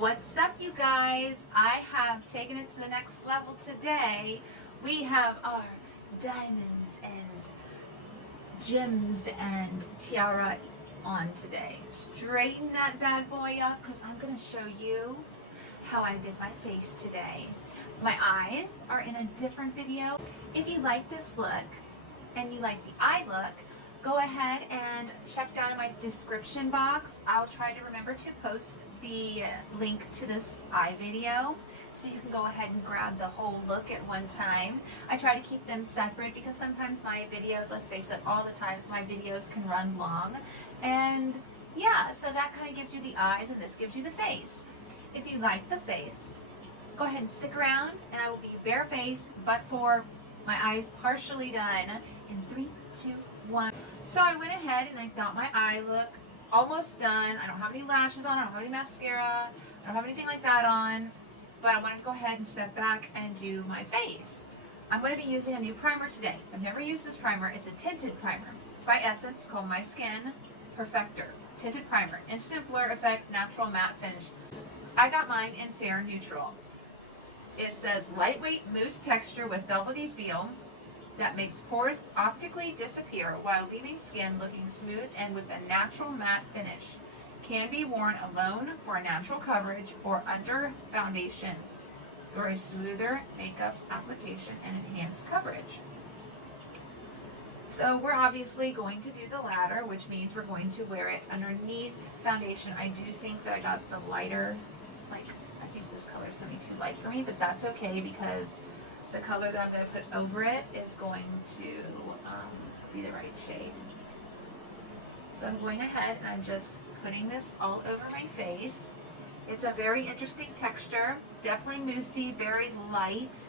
What's up, you guys? I have taken it to the next level today. We have our diamonds and gems and tiara on today. Straighten that bad boy up because I'm going to show you how I did my face today. My eyes are in a different video. If you like this look and you like the eye look, go ahead and check down in my description box. I'll try to remember to post the link to this eye video so you can go ahead and grab the whole look at one time. I try to keep them separate because sometimes my videos, let's face it, all the times my videos can run long. And yeah, so that kind of gives you the eyes and this gives you the face. If you like the face, go ahead and stick around and I will be barefaced, but for my eyes partially done in 3, 2, 1. So I went ahead and I got my eye look almost done. I don't have any lashes on, I don't have any mascara, I don't have anything like that on, but I want to go ahead and step back and do my face. I'm going to be using a new primer today. I've never used this primer. It's a tinted primer. It's by Essence, called My Skin Perfector. Tinted primer, instant blur effect, natural matte finish. I got mine in Fair Neutral. It says lightweight mousse texture with double D feel that makes pores optically disappear while leaving skin looking smooth and with a natural matte finish. Can be worn alone for a natural coverage or under foundation for a smoother makeup application and enhanced coverage. So we're obviously going to do the latter, which means we're going to wear it underneath foundation. I do think that I got the lighter, I think this color is going to be too light for me, but that's okay because the color that I'm going to put over it is going to be the right shade. So I'm going ahead and I'm just putting this all over my face. It's a very interesting texture, definitely moussey, very light.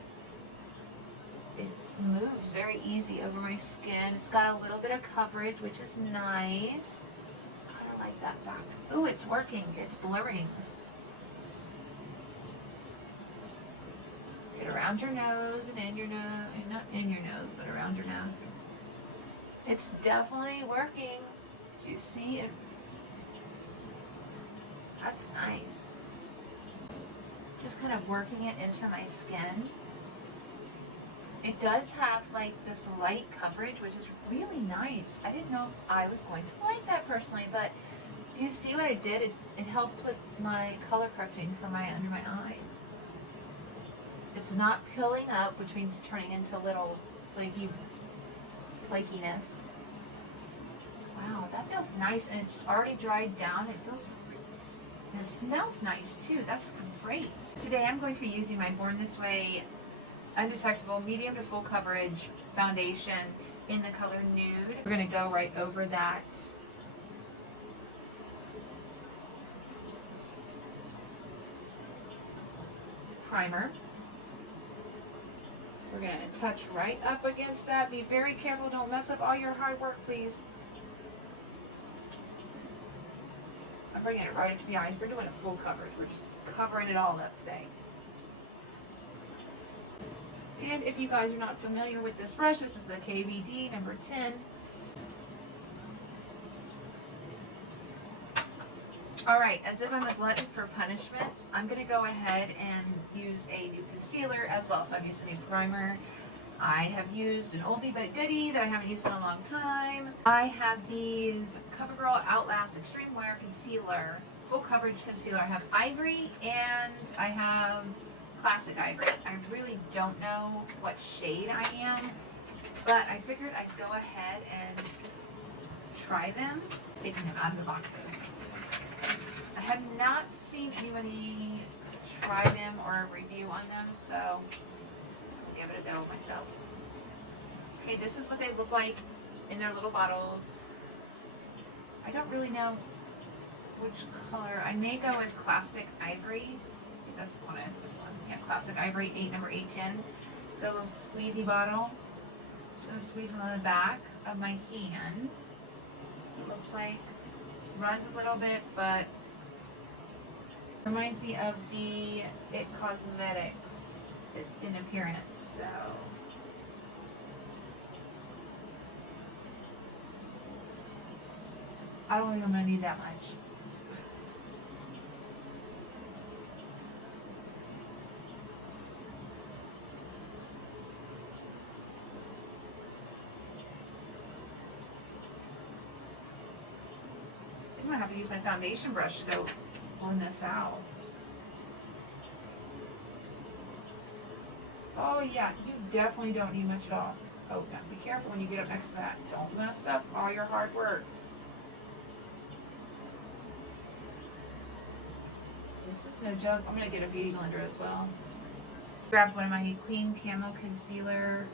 It moves very easy over my skin. It's got a little bit of coverage, which is nice. Kind of like that fact. Ooh, it's working. It's blurring. Get around your nose and in your nose, and not in your nose, but around your nose. It's definitely working. Do you see it? That's nice. Just kind of working it into my skin. It does have this light coverage, which is really nice. I didn't know if I was going to like that personally, but do you see what I did? It helped with my color correcting for under my eyes. It's not pilling up, which means turning into little flakiness. Wow, that feels nice, and it's already dried down. And it smells nice too. That's great. Today I'm going to be using my Born This Way Undetectable Medium to Full Coverage Foundation in the color Nude. We're going to go right over that primer. We're going to touch right up against that. Be very careful. Don't mess up all your hard work, please. I'm bringing it right up to the eyes. We're doing a full coverage. We're just covering it all up today. And if you guys are not familiar with this brush, this is the KVD number 10. Alright, as if I'm a glutton for punishment, I'm going to go ahead and use a new concealer as well. So I've used a new primer. I have used an oldie but goodie that I haven't used in a long time. I have these CoverGirl Outlast Extreme Wear Concealer, full coverage concealer. I have Ivory and I have Classic Ivory. I really don't know what shade I am, but I figured I'd go ahead and try them, taking them out of the boxes. I have not seen anybody try them or review on them, so I'll give it a go myself. Okay, this is what they look like in their little bottles. I don't really know which color. I may go with Classic Ivory. I think that's the one. This one. Yeah, Classic Ivory, number 810. It's got a little squeezy bottle. I'm just going to squeeze it on the back of my hand. It looks like runs a little bit, but reminds me of the It Cosmetics in appearance, so I don't think I'm going to need that much. gonna have to use my foundation brush to go blend this out. Oh yeah, you definitely don't need much at all. Oh, now be careful when you get up next to that. Don't mess up all your hard work. This is no joke. I'm gonna get a beauty blender as well. Grabbed one of my Clean Camo Concealer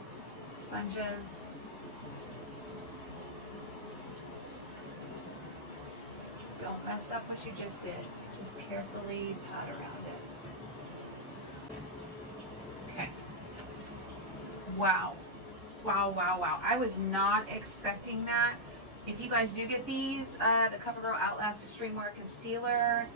sponges. Don't mess up what you just did. Just carefully pat around it. Okay. Wow. Wow, wow, wow. I was not expecting that. If you guys do get these, the CoverGirl Outlast Extreme Wear Concealer,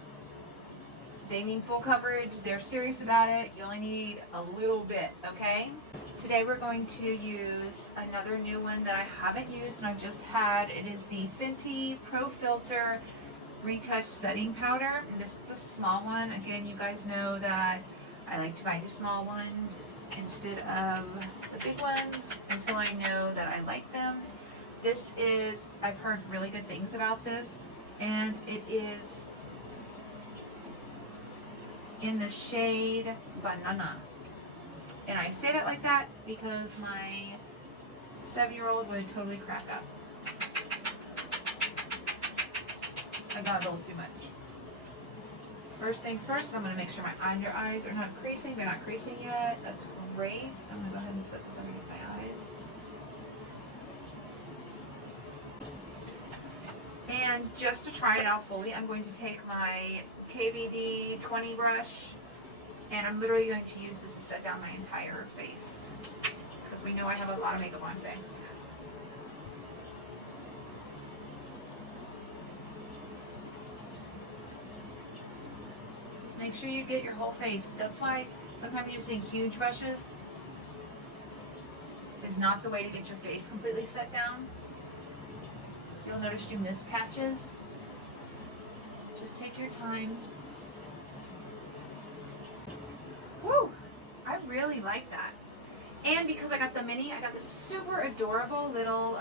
they mean full coverage. They're serious about it. You only need a little bit, okay? Today we're going to use another new one that I haven't used and I've just had. It is the Fenty Pro Filter Retouch Setting Powder. And this is the small one. Again, you guys know that I like to buy the small ones instead of the big ones until I know that I like them. This is, I've heard really good things about this, and it is in the shade Banana. And I say that like that because my 7-year-old would totally crack up. I got a little too much. First things first, I'm going to make sure my under eyes are not creasing. They're not creasing yet. That's great. I'm going to go ahead and set this underneath my eyes. And just to try it out fully, I'm going to take my KVD 20 brush, and I'm literally going to use this to set down my entire face, because we know I have a lot of makeup on today. Just make sure you get your whole face. That's why sometimes using huge brushes is not the way to get your face completely set down. You'll notice you miss patches. Just take your time. Woo! I really like that. And because I got the mini, I got this super adorable little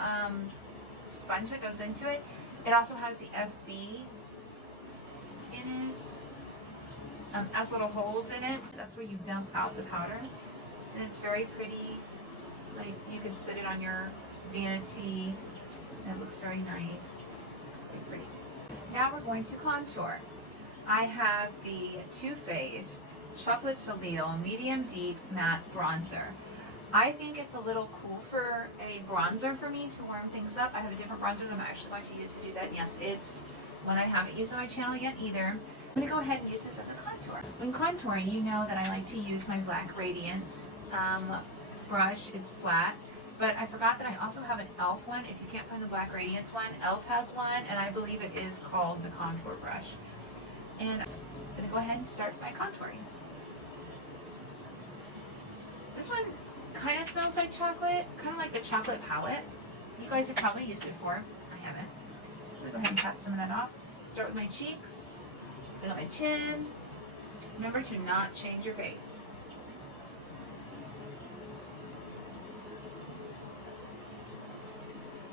sponge that goes into it. It also has the FB in it. Has little holes in it. That's where you dump out the powder. And it's very pretty. Like, you can sit it on your vanity. And it looks very nice. Very pretty. Now we're going to contour. I have the Too Faced Chocolate Soleil Medium Deep Matte Bronzer. I think it's a little cool for a bronzer for me to warm things up. I have a different bronzer that I'm actually going to use to do that. And yes, it's one I haven't used on my channel yet either. I'm going to go ahead and use this as a contour. When contouring, you know that I like to use my Black Radiance brush. It's flat. But I forgot that I also have an e.l.f. one. If you can't find the Black Radiance one, e.l.f. has one, and I believe it is called the Contour Brush. And I'm going to go ahead and start my contouring. This one kind of smells like chocolate, kind of like the chocolate palette. You guys have probably used it before. I haven't. I'm going to go ahead and tap some of that off. Start with my cheeks, then on my chin. Remember to not change your face.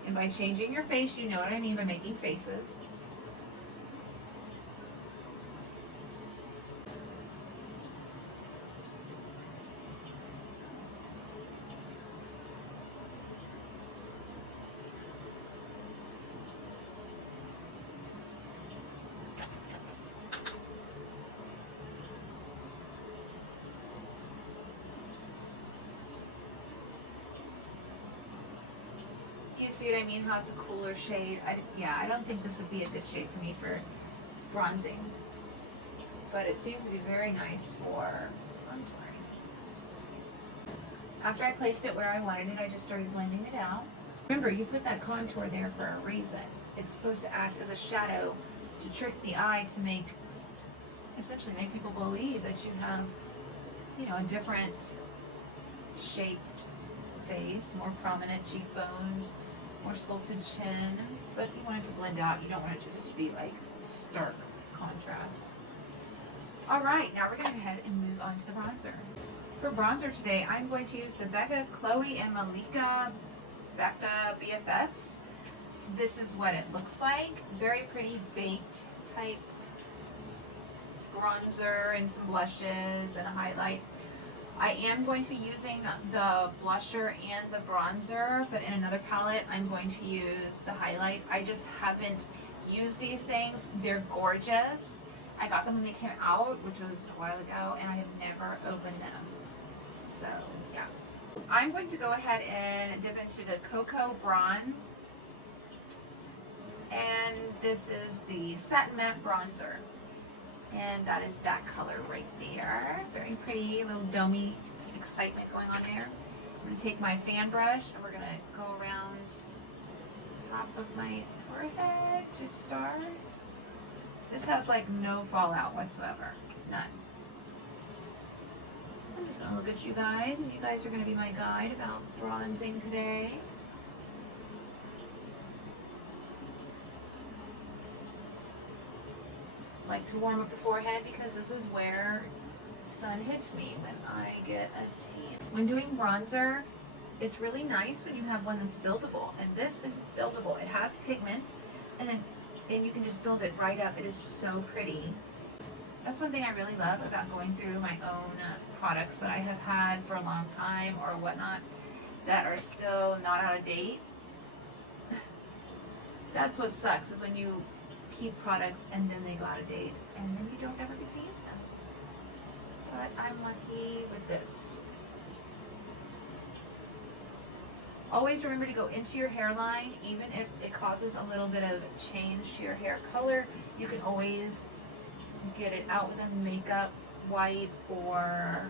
And by changing your face, you know what I mean by making faces. Do you see what I mean? How it's a cooler shade? I don't think this would be a good shade for me for bronzing. But it seems to be very nice for contouring. After I placed it where I wanted it, I just started blending it out. Remember, you put that contour there for a reason. It's supposed to act as a shadow to trick the eye to essentially make people believe that you have, a different shaped face, more prominent cheekbones, more sculpted chin, but you want it to blend out. You don't want it to just be like stark contrast. All right, now we're going to go ahead and move on to the bronzer. For bronzer today, I'm going to use the Becca, Chloe, and Malika Becca BFFs. this is what it looks like. Very pretty baked type bronzer and some blushes and a highlight. I am going to be using the blusher and the bronzer, but in another palette I'm going to use the highlight. I just haven't used these things. They're gorgeous. I got them when they came out, which was a while ago, and I have never opened them. So yeah. I'm going to go ahead and dip into the Cocoa Bronze. And this is the Satin Matte Bronzer. And that is that color right there. Very pretty, little domey excitement going on there. I'm going to take my fan brush and we're going to go around top of my forehead to start. This has like no fallout whatsoever. None. I'm just going to look at you guys, and you guys are going to be my guide about bronzing today. Like to warm up the forehead because this is where sun hits me when I get a tan. When doing bronzer, it's really nice when you have one that's buildable, and this is buildable. It has pigments, and you can just build it right up. It is so pretty. That's one thing I really love about going through my own products that I have had for a long time or whatnot that are still not out of date. That's what sucks, is when you keep products and then they go out of date and then you don't ever get to use them. But I'm lucky with this. Always remember to go into your hairline, even if it causes a little bit of change to your hair color. You can always get it out with a makeup wipe, or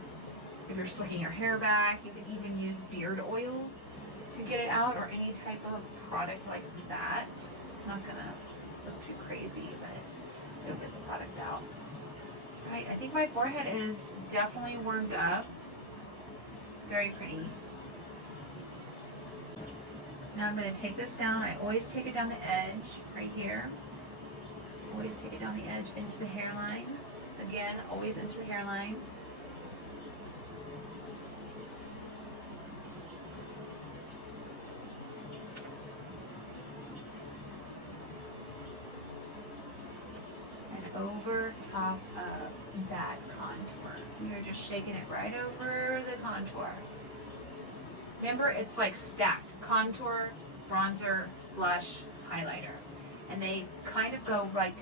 if you're slicking your hair back, you can even use beard oil to get it out, or any type of product like that. It's not gonna look too crazy, but it'll get the product out. Right, I think my forehead is definitely warmed up. Very pretty. Now I'm going to take this down. I always take it down the edge right here. Always take it down the edge into the hairline. Again, always into the hairline. Over top of that contour. We are just shaking it right over the contour. Remember, it's like stacked. Contour, bronzer, blush, highlighter. And they kind of go like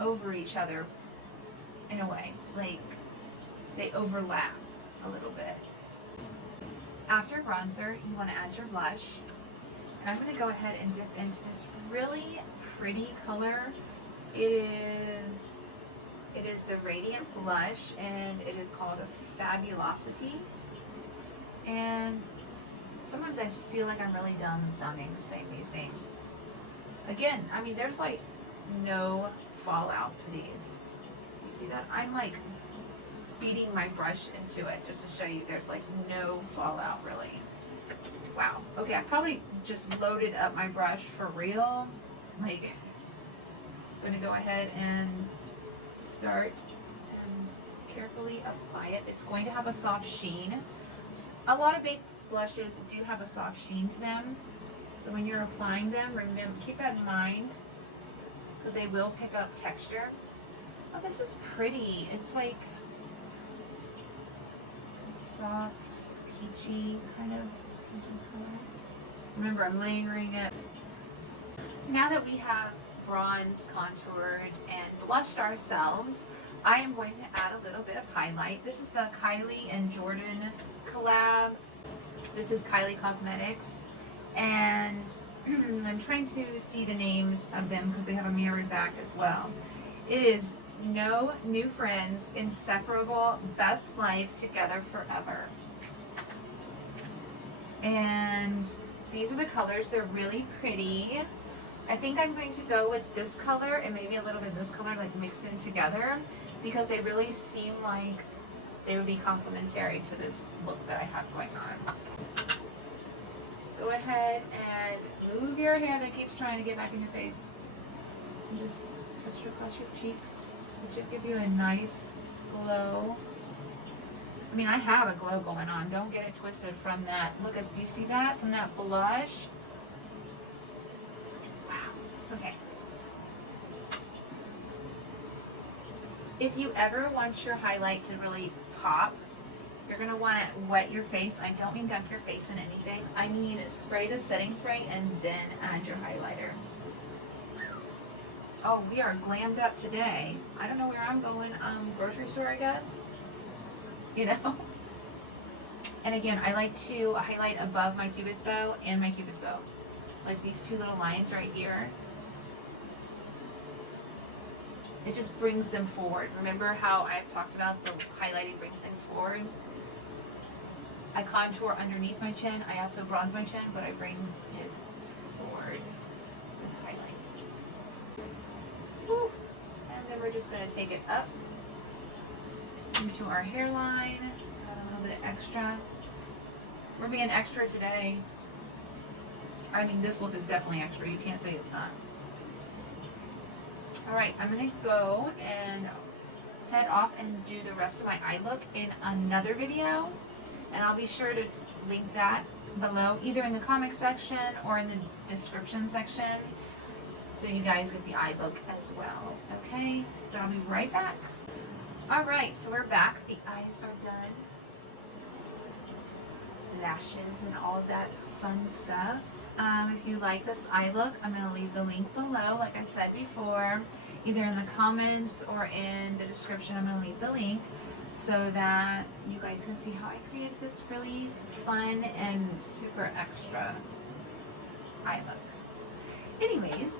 over each other in a way. Like they overlap a little bit. After bronzer, you want to add your blush. And I'm going to go ahead and dip into this really pretty color. It is the Radiant Blush, and it is called a Fabulosity. And sometimes I feel like I'm really dumb saying these names. Again, I mean, there's like no fallout to these. You see that? I'm like beating my brush into it just to show you there's like no fallout really. Wow. Okay, I probably just loaded up my brush for real. Like, I'm going to go ahead and start and carefully apply it. It's going to have a soft sheen. A lot of baked blushes do have a soft sheen to them. So when you're applying them, remember, keep that in mind, because they will pick up texture. Oh, this is pretty. It's like a soft, peachy kind of color. Remember, I'm layering it. Now that we have bronzed, contoured, and blushed ourselves, I am going to add a little bit of highlight. This is the Kylie and Jordan collab. This is Kylie Cosmetics, and I'm trying to see the names of them because they have a mirrored back as well. It is No New Friends, Inseparable, Best Life, Together Forever. And these are the colors. They're really pretty. I think I'm going to go with this color and maybe a little bit of this color, like mixed in together, because they really seem like they would be complementary to this look that I have going on. Go ahead and move your hair that keeps trying to get back in your face. And just touch it across your cheeks. It should give you a nice glow. I mean, I have a glow going on. Don't get it twisted from that. Look at, do you see that? From that blush. If you ever want your highlight to really pop, you're going to want to wet your face. I don't mean dunk your face in anything. I mean spray the setting spray and then add your highlighter. Oh, we are glammed up today. I don't know where I'm going. Grocery store, I guess. You know? And again, I like to highlight above my cupid's bow and my cupid's bow. Like these two little lines right here. It just brings them forward. Remember how I've talked about the highlighting brings things forward? I contour underneath my chin. I also bronze my chin, but I bring it forward with highlight. Woo. And then we're just going to take it up into our hairline. Add a little bit of extra. We're being extra today. I mean, this look is definitely extra. You can't say it's not. Alright, I'm going to go and head off and do the rest of my eye look in another video. And I'll be sure to link that below, either in the comment section or in the description section, so you guys get the eye look as well. Okay? But I'll be right back. Alright, so we're back. The eyes are done. Lashes and all of that fun stuff. If you like this eye look, I'm going to leave the link below, like I said before, either in the comments or in the description. I'm going to leave the link so that you guys can see how I created this really fun and super extra eye look. Anyways,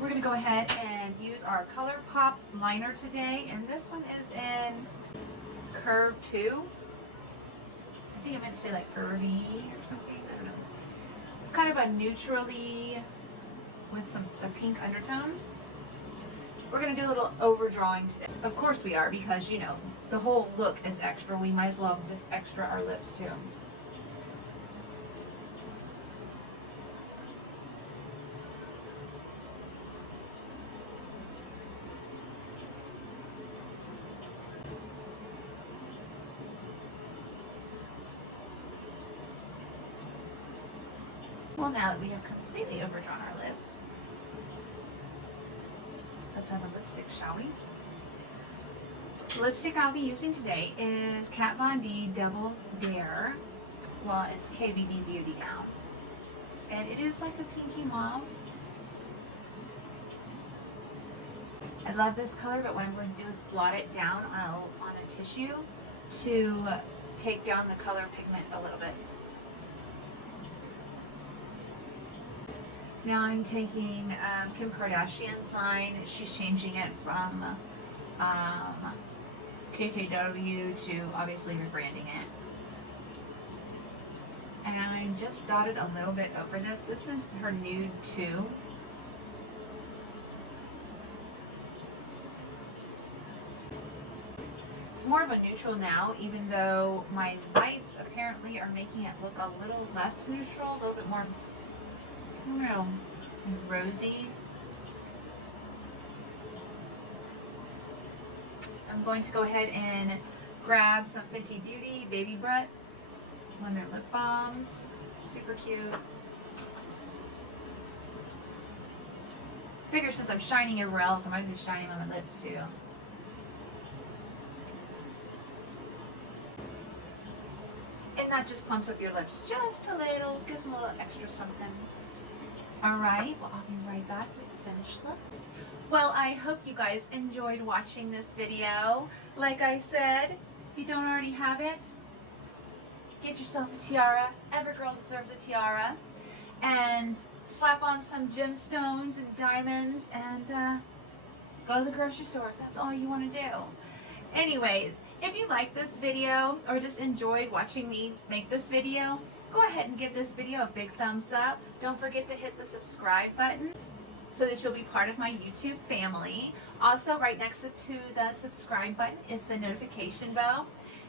we're going to go ahead and use our ColourPop liner today, and this one is in Curve 2. I think I meant to say like curvy or something. I don't know. It's kind of a neutrally with a pink undertone. We're going to do a little overdrawing today. Of course we are, because you know, the whole look is extra. We might as well just extra our lips too. Well, now that we have completely overdrawn our lips, let's have a lipstick, shall we? The lipstick I'll be using today is Kat Von D Double Dare. Well, it's KVD Beauty now. And it is like a pinky mauve. I love this color, but what I'm going to do is blot it down on a tissue to take down the color pigment a little bit. Now I'm taking Kim Kardashian's line. She's changing it from KKW to obviously rebranding it. And I just dotted a little bit over this. This is her nude 2. It's more of a neutral now, even though my lights apparently are making it look a little less neutral, a little bit more, I don't know, rosy. I'm going to go ahead and grab some Fenty Beauty Baby Breath, one of their lip balms. Super cute. Figure since I'm shining everywhere else, I might be shining on my lips too. And that just plumps up your lips just a little, gives them a little extra something. Alright, well, I'll be right back with the finished look. Well, I hope you guys enjoyed watching this video. Like I said, if you don't already have it, get yourself a tiara. Every girl deserves a tiara. And slap on some gemstones and diamonds and go to the grocery store if that's all you want to do. Anyways, if you like this video or just enjoyed watching me make this video, go ahead and give this video a big thumbs up. Don't forget to hit the subscribe button so that you'll be part of my YouTube family. Also, right next to the subscribe button is the notification bell.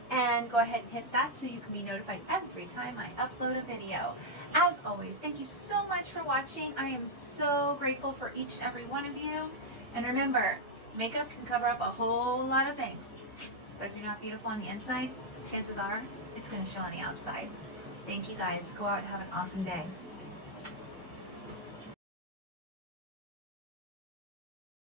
And go ahead and hit that so you can be notified every time I upload a video. As always, thank you so much for watching. I am so grateful for each and every one of you. And remember, makeup can cover up a whole lot of things. But if you're not beautiful on the inside, chances are it's going to show on the outside. Thank you guys. Go out and have an awesome day.